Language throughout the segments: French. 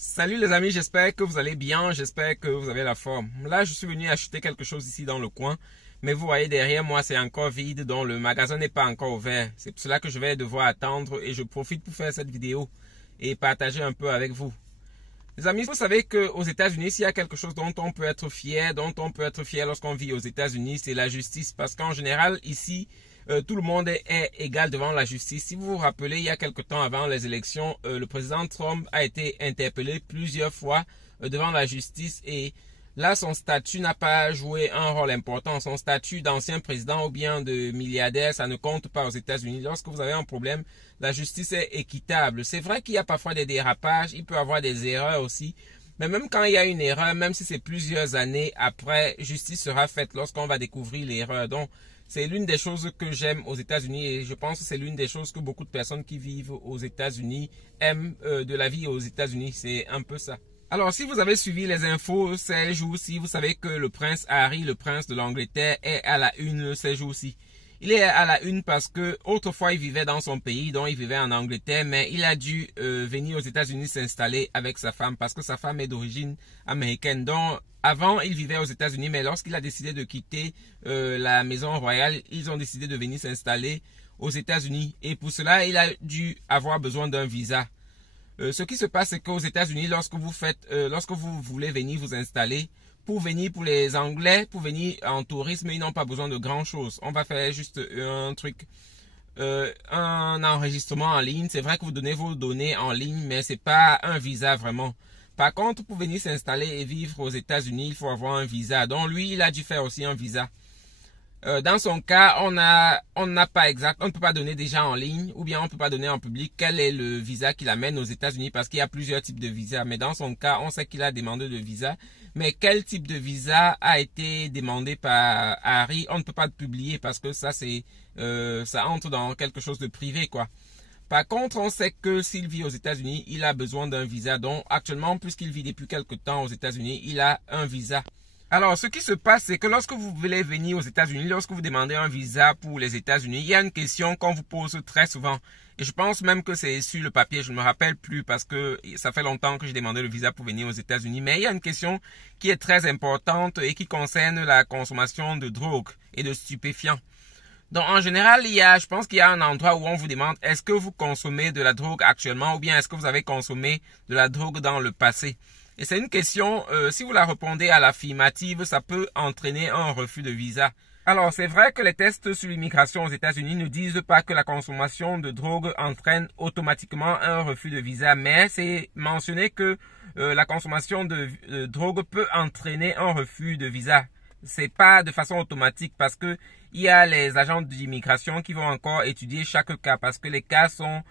Salut les amis, j'espère que vous allez bien, j'espère que vous avez la forme. Là, je suis venu acheter quelque chose ici dans le coin, mais vous voyez derrière moi, c'est encore vide, donc le magasin n'est pas encore ouvert. C'est pour cela que je vais devoir attendre et je profite pour faire cette vidéo et partager un peu avec vous. Les amis, vous savez qu'aux États-Unis, s'il y a quelque chose dont on peut être fier, lorsqu'on vit aux États-Unis, c'est la justice. Parce qu'en général, ici, tout le monde est égal devant la justice. Si vous vous rappelez, il y a quelque temps avant les élections, le président Trump a été interpellé plusieurs fois devant la justice et là, son statut n'a pas joué un rôle important. Son statut d'ancien président ou bien de milliardaire, ça ne compte pas aux États-Unis. Lorsque vous avez un problème, la justice est équitable. C'est vrai qu'il y a parfois des dérapages, il peut y avoir des erreurs aussi. Mais même quand il y a une erreur, même si c'est plusieurs années après, justice sera faite lorsqu'on va découvrir l'erreur. Donc, c'est l'une des choses que j'aime aux États-Unis et je pense que c'est l'une des choses que beaucoup de personnes qui vivent aux États-Unis aiment de la vie aux États-Unis. C'est un peu ça. Alors, si vous avez suivi les infos ces jours-ci, vous savez que le prince Harry, le prince de l'Angleterre, est à la une ces jours-ci. Il est à la une parce que autrefois il vivait dans son pays, donc il vivait en Angleterre, mais il a dû venir aux États-Unis s'installer avec sa femme parce que sa femme est d'origine américaine. Donc avant il vivait aux États-Unis, mais lorsqu'il a décidé de quitter la maison royale, ils ont décidé de venir s'installer aux États-Unis et pour cela il a dû avoir besoin d'un visa. Ce qui se passe, c'est qu'aux États-Unis, lorsque vous voulez venir vous installer, pour les Anglais, pour venir en tourisme, ils n'ont pas besoin de grand chose. On va faire juste un truc, un enregistrement en ligne. C'est vrai que vous donnez vos données en ligne, mais c'est pas un visa vraiment. Par contre, pour venir s'installer et vivre aux États-Unis, il faut avoir un visa. Donc lui, il a dû faire aussi un visa. Dans son cas, on n'a pas exact, on ne peut pas donner déjà en ligne ou bien on ne peut pas donner en public quel est le visa qu'il amène aux États-Unis parce qu'il y a plusieurs types de visas. Mais dans son cas, on sait qu'il a demandé de visa. Mais quel type de visa a été demandé par Harry, on ne peut pas le publier parce que ça ça entre dans quelque chose de privé quoi. Par contre, on sait que s'il vit aux États-Unis, il a besoin d'un visa. Donc actuellement, puisqu'il vit depuis quelque temps aux États-Unis, il a un visa. Alors, ce qui se passe, c'est que lorsque vous voulez venir aux États-Unis, lorsque vous demandez un visa pour les États-Unis, il y a une question qu'on vous pose très souvent. Et je pense même que c'est sur le papier, je ne me rappelle plus parce que ça fait longtemps que j'ai demandé le visa pour venir aux États-Unis. Mais il y a une question qui est très importante et qui concerne la consommation de drogue et de stupéfiants. Donc, en général, je pense qu'il y a un endroit où on vous demande est-ce que vous consommez de la drogue actuellement ou bien est-ce que vous avez consommé de la drogue dans le passé? Et c'est une question, si vous la répondez à l'affirmative, ça peut entraîner un refus de visa. Alors, c'est vrai que les tests sur l'immigration aux États-Unis ne disent pas que la consommation de drogue entraîne automatiquement un refus de visa, mais c'est mentionné que la consommation de drogue peut entraîner un refus de visa. C'est pas de façon automatique parce que il y a les agents d'immigration qui vont encore étudier chaque cas parce que les cas sont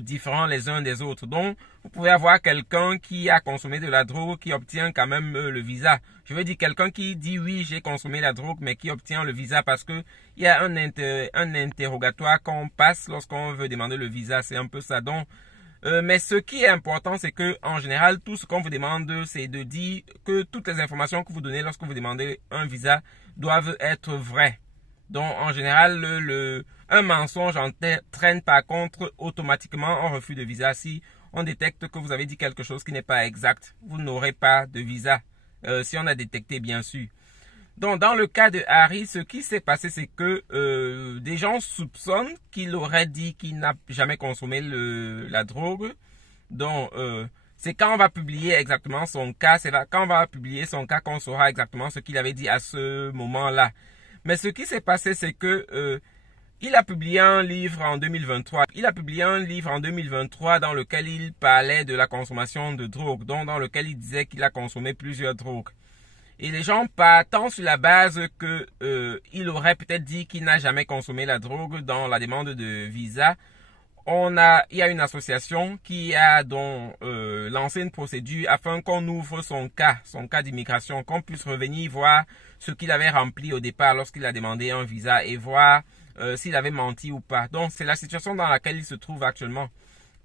différents les uns des autres. Donc, vous pouvez avoir quelqu'un qui a consommé de la drogue qui obtient quand même le visa. Je veux dire quelqu'un qui dit oui, j'ai consommé la drogue mais qui obtient le visa parce que il y a un interrogatoire qu'on passe lorsqu'on veut demander le visa. C'est un peu ça. Donc, mais ce qui est important, c'est que en général, tout ce qu'on vous demande, c'est de dire que toutes les informations que vous donnez lorsque vous demandez un visa doivent être vraies. Donc, en général, un mensonge entraîne par contre automatiquement un refus de visa. Si on détecte que vous avez dit quelque chose qui n'est pas exact, vous n'aurez pas de visa. Si on a détecté, bien sûr. Donc, dans le cas de Harry, ce qui s'est passé, c'est que des gens soupçonnent qu'il aurait dit qu'il n'a jamais consommé la drogue. Donc, c'est quand on va publier exactement son cas, c'est quand on va publier son cas qu'on saura exactement ce qu'il avait dit à ce moment-là. Mais ce qui s'est passé, c'est que il a publié un livre en 2023. Il a publié un livre en 2023 dans lequel il parlait de la consommation de drogue, donc dans lequel il disait qu'il a consommé plusieurs drogues. Et les gens partant sur la base que il aurait peut-être dit qu'il n'a jamais consommé la drogue dans la demande de visa, il y a une association qui a donc lancé une procédure afin qu'on ouvre son cas d'immigration, qu'on puisse revenir voir ce qu'il avait rempli au départ lorsqu'il a demandé un visa et voir s'il avait menti ou pas. Donc c'est la situation dans laquelle il se trouve actuellement.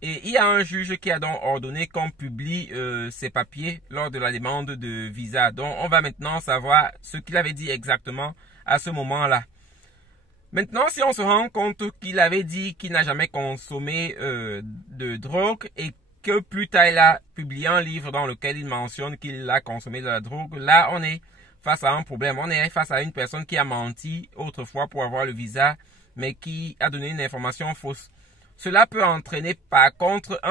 Et il y a un juge qui a donc ordonné qu'on publie ses papiers lors de la demande de visa. Donc on va maintenant savoir ce qu'il avait dit exactement à ce moment-là. Maintenant, si on se rend compte qu'il avait dit qu'il n'a jamais consommé de drogue et que plus tard il a publié un livre dans lequel il mentionne qu'il a consommé de la drogue, là on est face à un problème. On est face à une personne qui a menti autrefois pour avoir le visa, mais qui a donné une information fausse. Cela peut entraîner par contre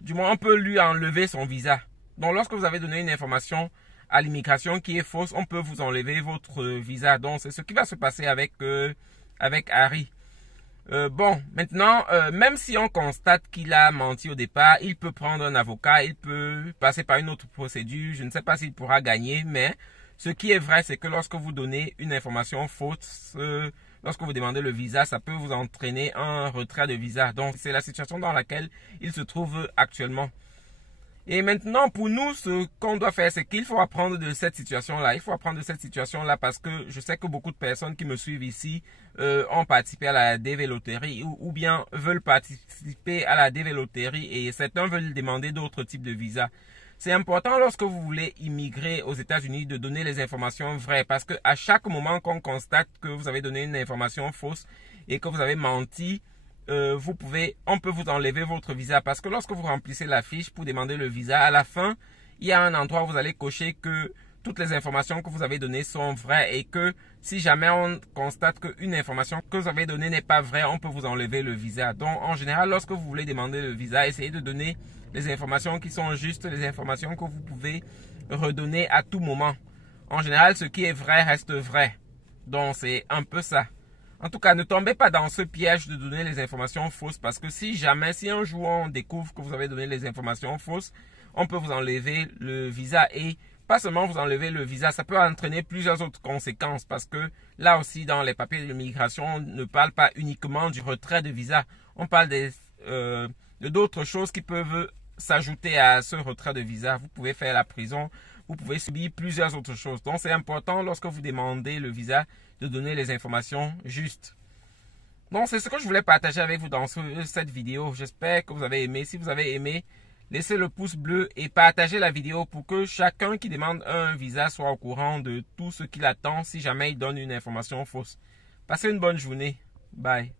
du moins on peut lui enlever son visa. Donc lorsque vous avez donné une information à l'immigration qui est fausse, on peut vous enlever votre visa. Donc c'est ce qui va se passer avec Harry. Bon, maintenant, même si on constate qu'il a menti au départ, il peut prendre un avocat, il peut passer par une autre procédure. Je ne sais pas s'il pourra gagner, mais ce qui est vrai, c'est que lorsque vous donnez une information fausse, lorsque vous demandez le visa, ça peut vous entraîner un retrait de visa. Donc, c'est la situation dans laquelle il se trouve actuellement. Et maintenant, pour nous, ce qu'on doit faire, c'est qu'il faut apprendre de cette situation-là. Il faut apprendre de cette situation-là parce que je sais que beaucoup de personnes qui me suivent ici ont participé à la DV Loterie ou bien veulent participer à la DV Loterie et certains veulent demander d'autres types de visas. C'est important lorsque vous voulez immigrer aux États-Unis de donner les informations vraies parce que à chaque moment qu'on constate que vous avez donné une information fausse et que vous avez menti, on peut vous enlever votre visa parce que lorsque vous remplissez la fiche pour demander le visa, à la fin, il y a un endroit où vous allez cocher que toutes les informations que vous avez données sont vraies et que si jamais on constate qu'une information que vous avez donnée n'est pas vraie, on peut vous enlever le visa. Donc, en général, lorsque vous voulez demander le visa, essayez de donner les informations qui sont justes, les informations que vous pouvez redonner à tout moment. En général, ce qui est vrai reste vrai. Donc, c'est un peu ça. En tout cas, ne tombez pas dans ce piège de donner les informations fausses parce que si un jour on découvre que vous avez donné les informations fausses, on peut vous enlever le visa et pas seulement vous enlever le visa, ça peut entraîner plusieurs autres conséquences parce que là aussi dans les papiers de l'immigration, on ne parle pas uniquement du retrait de visa, on parle d'autres choses qui peuvent s'ajouter à ce retrait de visa. Vous pouvez faire la prison, vous pouvez subir plusieurs autres choses. Donc c'est important lorsque vous demandez le visa de donner les informations justes. Donc c'est ce que je voulais partager avec vous dans cette vidéo. J'espère que vous avez aimé. Si vous avez aimé, laissez le pouce bleu et partagez la vidéo pour que chacun qui demande un visa soit au courant de tout ce qu'il attend si jamais il donne une information fausse. Passez une bonne journée. Bye.